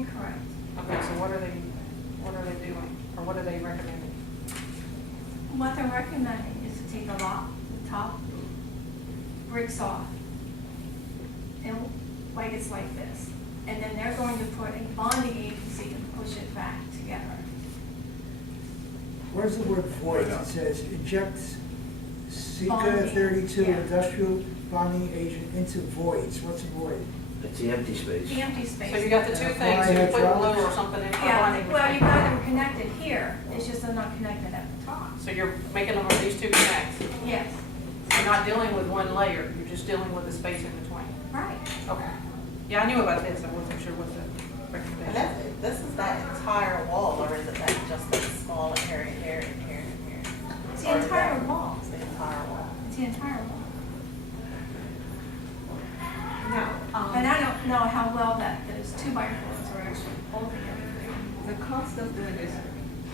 Incorrect. Okay, so what are they doing, or what are they recommending? What they're recommending is to take the top bricks off. And like it's like this. And then they're going to put a bonding agency to push it back together. Where's the word void? It says inject Sika Bonding, 32 yeah. industrial bonding agent into voids. What's a void? It's the empty space. The empty space. So you got the two things, you put glue or something in for Yeah, bonding. well, you've got them connected here, it's just they're not connected at the top. So you're making them, these two connect. Yes, You're not dealing with one layer, you're just dealing with the space in between. right. Okay. Yeah, I knew about this, I wasn't sure what the And recommendation. that's, this is that entire wall, or is it that just that small area here and here and here? It's the entire wall, It's the entire wall. it's the entire wall. No, And I don't know how well that those 2x4s are actually holding everything. the cost of doing this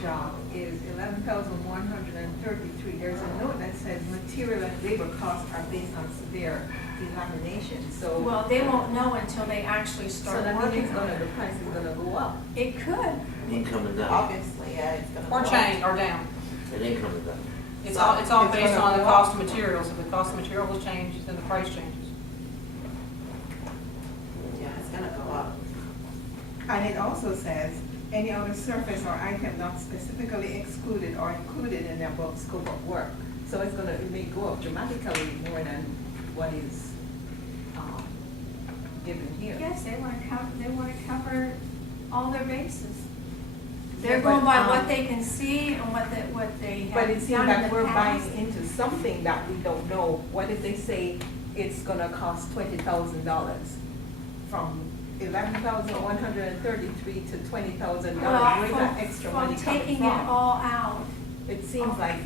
job is $11,133. There's a note that says material and labor costs are based on severe delamination, so. Well, they won't know until they actually So start that working means on the it. price is gonna go up. It could. It ain't coming down. Obviously, yeah, it's gonna. Or go up. change, or down. It ain't coming down. It's all It's based gonna on the go cost up. of materials. If the cost of materials changes, then the price changes. Yeah, it's gonna go up. And it also says, any other surface or item not specifically excluded or included in the above scope of work. So it's gonna, it may go up dramatically more than what is, given here. Yes, they want to cover all their bases. Yeah, They're but, going by what they can see and what they But it have seems done in like the we're buying past. into something that we don't know. What if they say it's gonna cost $20,000? From $11,133 to $20,000, Well, where's that extra money from coming taking from? it all out, It seems like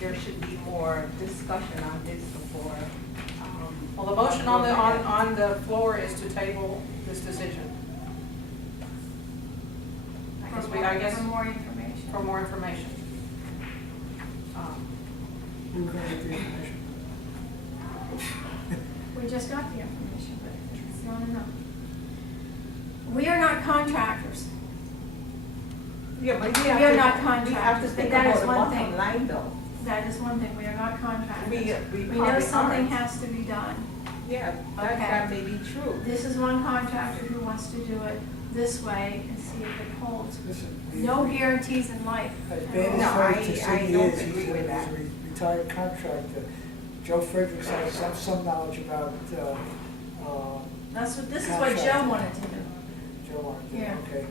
there should be more discussion on this before. Well, the motion on the floor is to table this decision. I guess for more information. for more information. Who can get the information? We just got the information, but it's not enough. We are not contractors. Yeah, but We are not we have to contractors, but think that about is the one bottom thing. line though. That is one thing, we are not contractors. We We know probably something aren't. has to be done. Yeah, Okay. that may be true. This is one contractor who wants to do it this way and see if it holds. Listen, No guarantees in life. As at bad all. No, as I Frederick said he don't is, agree he's with that. a retired contractor. Joe Fredericks has some knowledge about, This is what Joe wanted to do. Joe wanted to, Yeah. okay.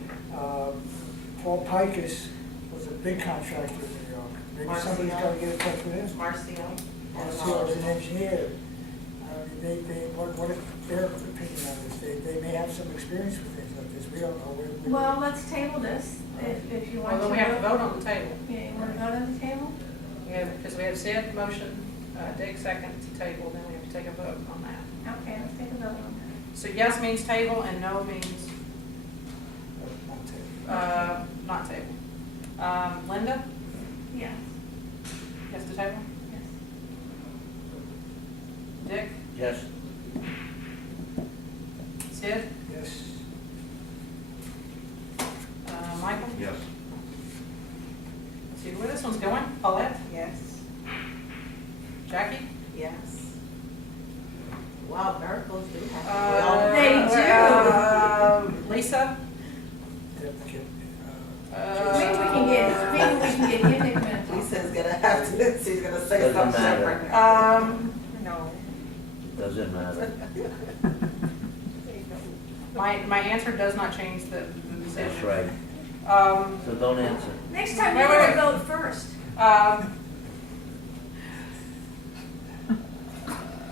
Paul Pikus was a big contractor in New York. Maybe somebody's Marcio. gotta get in touch with him. Marcio. Marcio is an engineer. What is their opinion on this? They may have some experience with things like this. We don't know. Well, let's table this if you want Well, to. then we have to vote on the table. Yeah, you want to vote on the table? Because we have said motion, Dick second to table, then we have to take a vote on that. Okay, let's take a vote on So yes means table and no means Not table. not table. Linda, that. Yes, yes to table? yes. Dick? Yes. Sid? Yes. Michael? Yes. Let's see where this one's going. Paulette? Yes. Jackie? Yes. Wow, miracles do happen. They do. Lisa? Maybe we can get Nick minutes. Lisa's gonna have to, she's gonna say Doesn't something matter. different. No. Doesn't matter. My answer does not change the decision. That's right. So don't answer. Next time, Wait, you're wait, going to wait. vote first.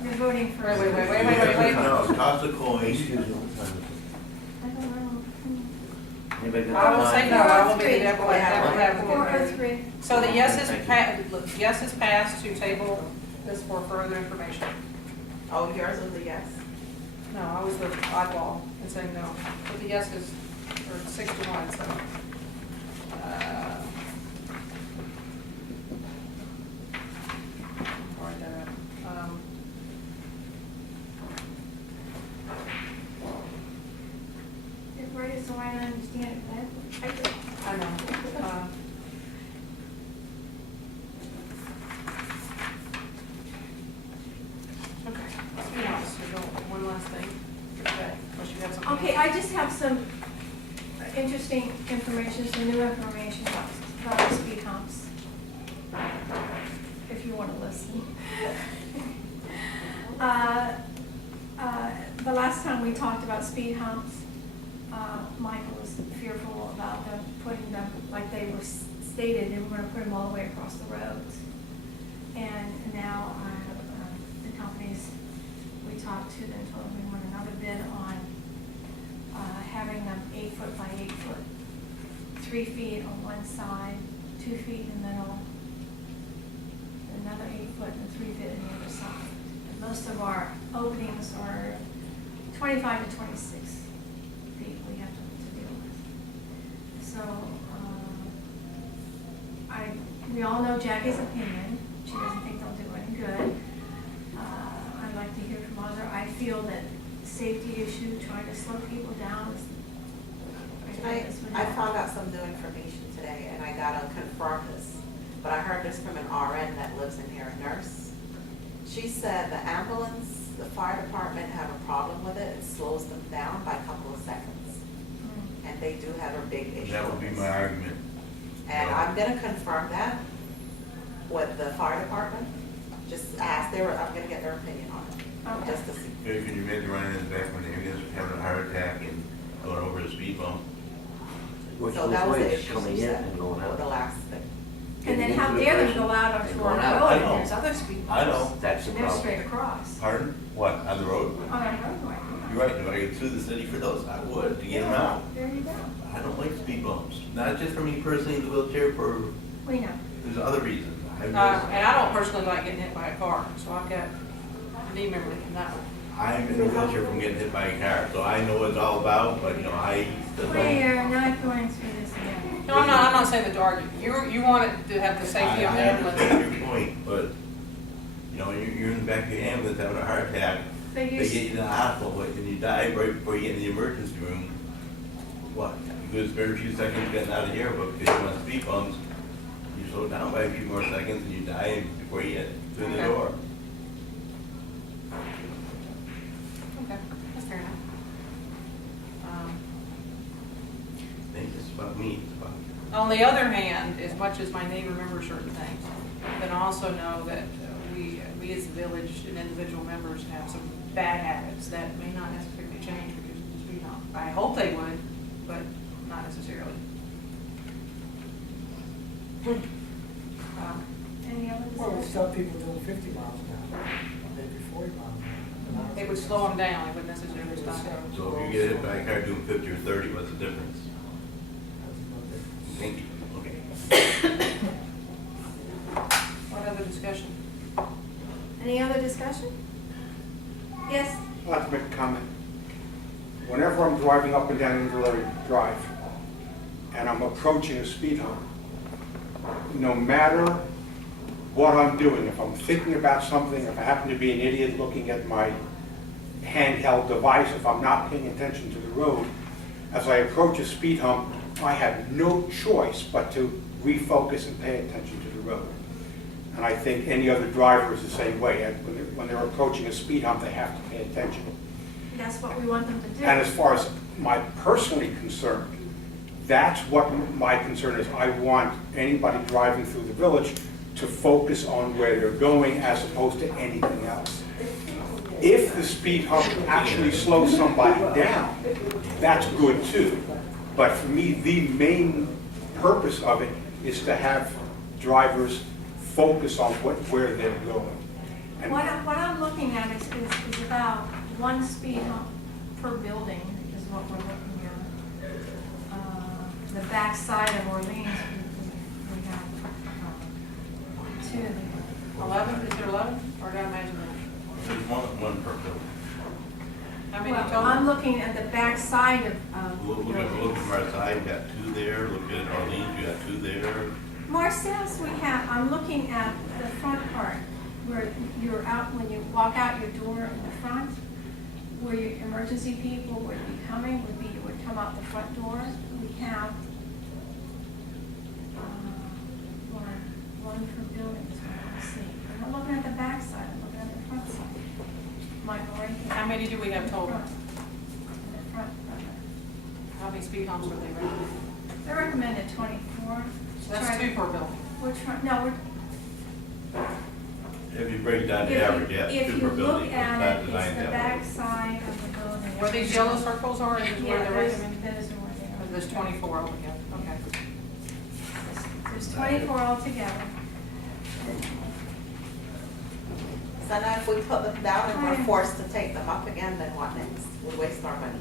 You're voting first. Wait. No, toss a coin. Excuse me. what time is it? I don't know. Anybody got I will say no, I will be the devil advocate. 403. So the yes Thank is passed to table this for further information. Oh, yours was a yes? No, I was the oddball in saying no, but the yes is, or 6-1, so. Write that out. write it so I understand it, but I just. I know. Okay, speed humps, we go, one last thing. Okay, unless you have something. Okay, I just have some interesting information, some new information about speed humps. If you want to listen. The last time we talked about speed humps, Michael was fearful about them putting them, like they were stated, they were going to put them all the way across the roads. And now the companies, we talked to them, told them we want another bid on having them 8 foot by 8 foot, 3 feet on one side, 2 feet in the middle, another 8 foot and 3 feet on the other side. And most of our openings are 25 to 26 feet we have to deal with. So we all know Jackie's opinion. She doesn't think they'll do any good. I'd like to hear from others. I feel that safety issue, trying to slow people down is. I found out some new information today, and I gotta confirm this, but I heard this from an RN that lives in here, a nurse. She said the ambulance, the fire department have a problem with it, it slows them down by a couple of seconds. And they do have a big issue. That would be with my this. argument. And I'm gonna confirm that with the fire department, just ask I'm gonna get their opinion on it, Okay. just to see. Can you imagine running in the back when the ambulance was having a heart attack and going over the speed bump? Which So that was the ways, issue coming she in said, and going for the out. last thing. And then Getting how into the dare them person go out and onto going our out. road, I and know. there's other speed I bumps. know. That's the And they're problem. straight across, Pardon? What, on the road? on our roadway. You're right, if I could sue the city for those, I would, to get them out. There you go. I don't like speed bumps, not just for me personally in the wheelchair, for, We know. there's other reasons. And I don't personally like getting hit by a car, so I've got a knee memory from that one. I'm in a wheelchair from getting hit by a car, so I know what it's all about, but, I still We don't. are not going through this again. No, I'm not saying that to argue. You want it to have the safety of the I ambulance. understand your point, but, you're in the back of the ambulance having a heart attack, They they use- get you to the hospital, and you die right before you get in the emergency room. What, you could spare a few seconds getting out of here, but because you want speed bumps, you slow down by a few more seconds and you die before you get through the Okay. door. Okay, that's fair enough. I think it's about me, it's about. On the other hand, as much as my name remembers certain things, then also know that we as a village and individual members have some bad habits that may not necessarily change because of the speed hump. I hope they would, but not necessarily. Any other Well, we discussion? stop people doing 50 miles an hour, maybe 40 miles an hour. It would slow them down, it wouldn't necessarily stop them. So if you get hit by a car doing 50 or 30, what's the difference? Thank you, okay. What other discussion? Any other discussion? Yes? I'd like to make a comment. Whenever I'm driving up and down Inverrary Drive, and I'm approaching a speed hump, no matter what I'm doing, if I'm thinking about something, if I happen to be an idiot looking at my handheld device, if I'm not paying attention to the road, as I approach a speed hump, I have no choice but to refocus and pay attention to the road. And I think any other driver is the same way. When they're approaching a speed hump, they have to pay attention. That's what we want them to do. And as far as my personally concerned, that's what my concern is. I want anybody driving through the village to focus on where they're going as opposed to anything else. If the speed hump actually slows somebody down, that's good too. But for me, the main purpose of it is to have drivers focus on where they're going. And What I'm looking at is about one speed hump per building is what we're looking at. The back side of Orleans, we have two there. 11, is there 11, or did I imagine that? There's one per building. How many Well, total? I'm looking at the back side of. Look from our side, you got 2 there, look at Orleans, you got 2 there. Marcel's, I'm looking at the front part, where you're out, when you walk out your door in the front, where your emergency people would be coming, you would come out out the front door, we have one for buildings, let's see. I'm not looking at the back side, I'm looking at the front side. Michael, right here. How many do we have total? Front. In the front. How many speed humps are they recommending? They recommended 24. So that's 2 per building. We're trying, no, we're, If you break down the average, yeah, if two you per look building, it's at not it, it's designed the that back way. side of the building. Where these yellow circles are, is where Yeah, they're those, recommending? those are where they are. There's 24 altogether, okay. There's 24 altogether. So now if we put them down and we're forced to take them up again, then what next? We waste our money.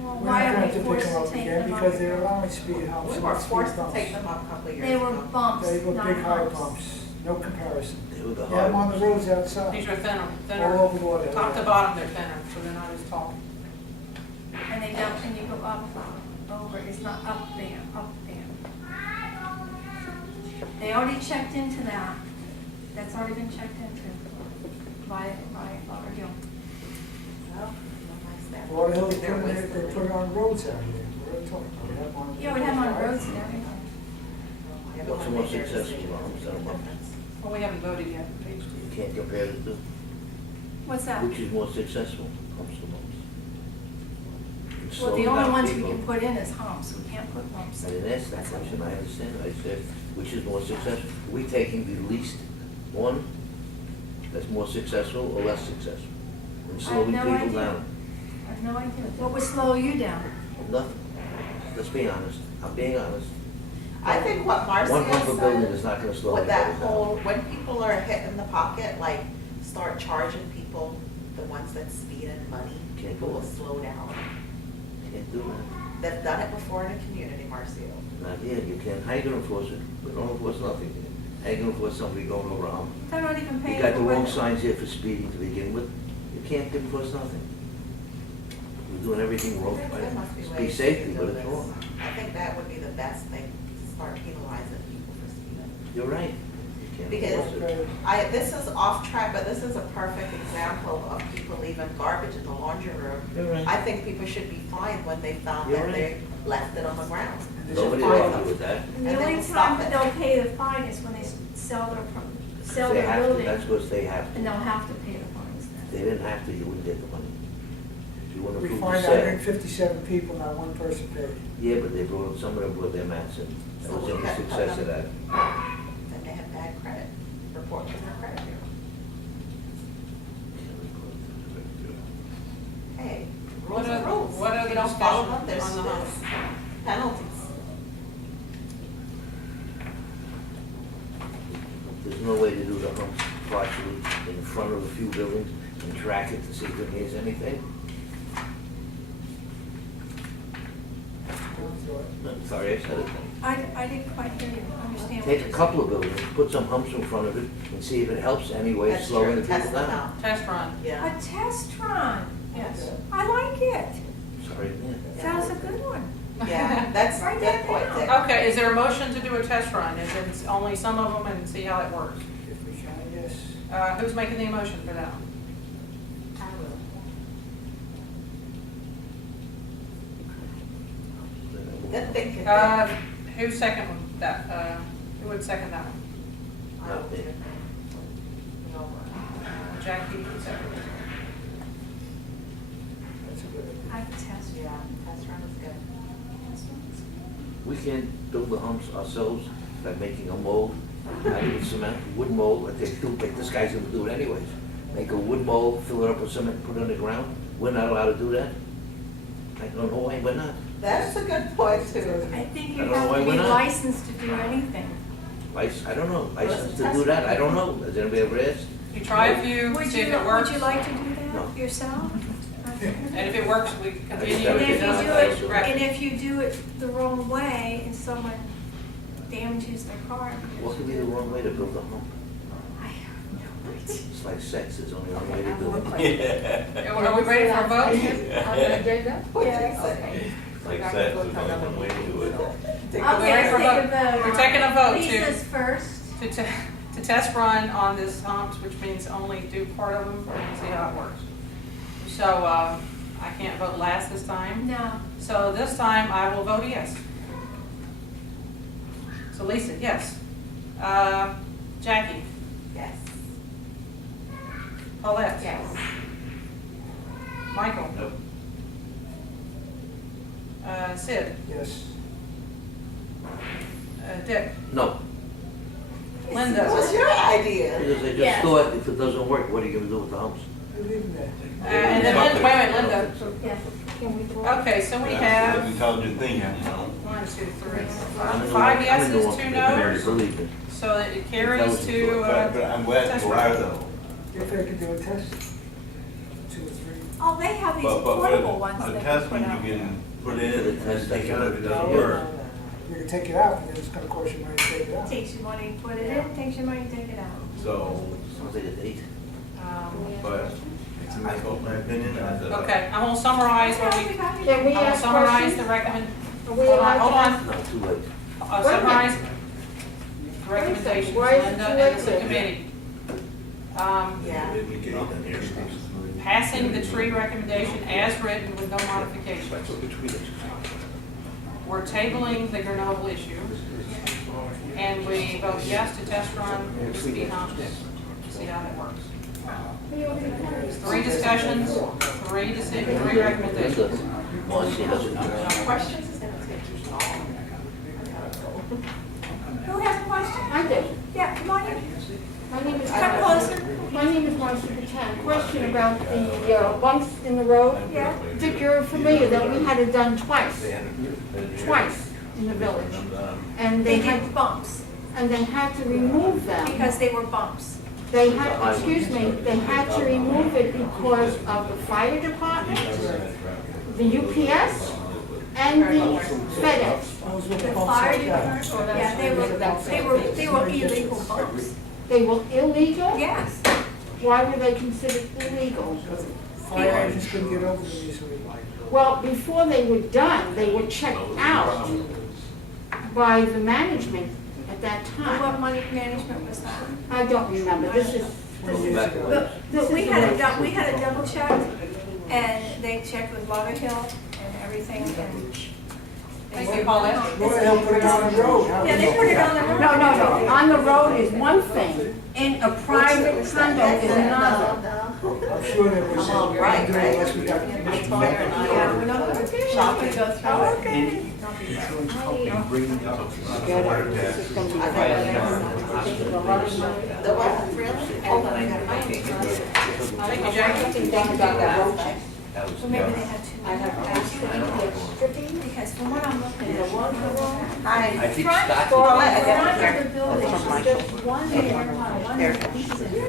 Well, We're why not are gonna we have to pick forced them to up take again them up? because they're allowing speed humps. We and were not speed forced to bumps. take them up a couple of years They ago. were bumps, They were not big high humps. bumps, no comparison. They were the You have them on hard the ones. roads outside. These are thinner, All over the water. top to bottom, they're thinner, so they're not as tall. And they don't, and you go up, over, it's not up there, up there. They already checked into that. That's already been checked into by Laura Hill. Well, no nice there. Water Hill, they They're put it, wasting they put it on roads out here. What are you talking about? They have them on- Yeah, we have them on roads and everything. What's the most successful humps? I don't know. Well, we haven't voted yet. You can't compare the two. What's that? Which is more successful, humps to bumps? It's Well, the slowing only down ones we people. can put in is humps, we can't put bumps I in. didn't ask that question, I understand, I said, which is more successful? Are we taking the least one that's more successful or less successful? And slowing no people idea. down? I have no idea. What would slow you down? Nothing. Let's be honest, I'm being honest. I think what Marcia One hump a building said, is not gonna slow with that anybody whole, down. when people are hit in the pocket, like, start charging people, the ones that speed and money, Can't people do will it. slow down. Can't do that. They've done it before in the community, Marcia. Not here, you can't, how you gonna enforce it? We don't enforce nothing here. How you gonna enforce somebody going over a hump? They're not even paying You got for the wrong what- signs here for speeding to begin with. You can't enforce nothing. We're doing everything wrong. There must be Speak ways safely, to but do it's this. wrong. I think that would be the best thing, to start penalizing people for speeding. You're right. You can't Because enforce it. this is off track, but this is a perfect example of people leaving garbage in the laundry room. You're right. I think people should be fined when they found You're that right. they left it on the ground. They should Nobody fine will them. argue with that. And And the then only we'll stop time that it. they'll pay the fine is when they sell their, sell They their have to, building. that's because they have And to. they'll have to pay the fines If then. they didn't have to, you wouldn't get the money. If you wouldn't We approve the fined sale. 157 people, not one person paid. Yeah, but they brought, some of them brought their mats in. That So was the we only have to success cut of that. them. Then they have bad credit, report to their credit bureau. Hey, rules are rules. What other If you don't follow them, discussion there's on the hump? penalties. There's no way to do the humps partially in front of a few buildings and track it to see if there is anything. I'm sorry, I said it. I didn't quite hear you, understand what Take you're a couple of buildings, put some humps in front of it and see if it helps any way of That's slowing true. the people Test them down. out. Test run. Yeah. A test run, Yes. I like it, Sorry, yeah. sounds a good one. Yeah, that's a Write good that point, down. Dick. Okay, is there a motion to do a test run? Is it only some of them and see how it works? If we can, yes. Who's making the motion for that? I will. Good thinking. Who second that? Who would second that one? I will. No. Jackie would second it. That's a good idea. I test, Yeah, test run is good. We can't build the humps ourselves by making a mold out of cement, wood mold, like they do, like this guy's gonna do it anyways. Make a wood mold, fill it up with cement, put it on the ground. We're not allowed to do that. I don't know why we're not. That's a good point too. I think I you don't know have why to we're be not. licensed to do anything. I don't know, license to test do that, run. I don't know. Has anybody ever asked? You try a few, Would see if you, it works. would you like to do No. that yourself? And if it works, we continue. And That if would you be do nice. it, Right. and if you do it the wrong way and someone damages their car. What could be the wrong way to build a hump? I have no idea. It's like sex, there's only one way to do it. Are we ready for a vote? What'd you say? Like that, there's only one way to do it. Okay, ready for let's take a vote? vote. We're taking a vote to- Lisa's first. To test run on this humps, which means only do part of them and see how it works. So, I can't vote last this time. No, So this time I will vote yes. So Lisa, yes. Jackie, Yes. Paulette. Yes. Michael. Nope. Sid, Yes. Dick, No, What was Linda. your idea? because I just Yes. thought if it doesn't work, what are you gonna do with the humps? You leave them there. And then, wait a minute, Linda. yes. Can we vote? Okay, so we That's have an intelligent thing, you know? 1, 2, 3, I'm in the 5 one- I'm in the yeses, one- 2 Mary, no's. believe me. So it carries to, But I'm glad test you run. are though. If they could do a test, 2 or 3. Oh, they have these But portable ones a that test they put one out. you can put in and take out if it doesn't No, work. You can take it out, and then it's gonna cost you money to take it out. Takes you money to put it in, takes you money to take it out. So, Sounds like a date. but I spoke my opinion, and I said. Okay, I'm gonna summarize what Okay, we, we got it. Can we I'm gonna ask summarize questions? the recommend, Are we hold on, allowed hold to on. ask? No, too late. Summarize the recommendations, Why is it Linda too and late the then? committee. Yeah. Passing the tree recommendation as written with no modifications. We're tabling the Grenoble issue, and we vote yes to test run the speed humps, see how that works. 3 discussions, 3 decisions, 3 recommendations. Linda, once he doesn't do it. Questions is gonna take too long. Who has a question? I do. Yeah, come on in. My name is, Come closer. my name is Marcy Patan. Question about the bumps in the road. Yeah. Dick, you're familiar that we had it done twice in the village. And They they had, did bumps and they had to remove them. because they were bumps. They had, excuse me, they had to remove it because of the fire department, the UPS, and the FedEx. Those were The bumps fire like that. department, yeah, they were illegal bumps. They were illegal? Yes. Why were they considered illegal? Fire engines couldn't get over them easily. Well, before they were done, they were checked out by the management at that And time. what money management was that? I don't remember, this is, Back away. But we had a double check, and they checked with Lauderdale and everything, and. Thank you, Paulette. Well, they'll put it on the road. Yeah, they put it on the road. no, on the road is one thing, in a private condo is another. I'm sure there was. Right, right. Unless we got commission. Yeah, we're not gonna Shopping. go through it. This is gonna be a lot of money. The what, really? Oh, I got it. Thank you, Jackie. Something done about that road check. That was. Well, maybe they had too many. Stripping. Because from what I'm looking at. Hi. I think Front Scott. door, Paulette, I got it front here. of the building, From is Michael. just one There. there, one There. piece in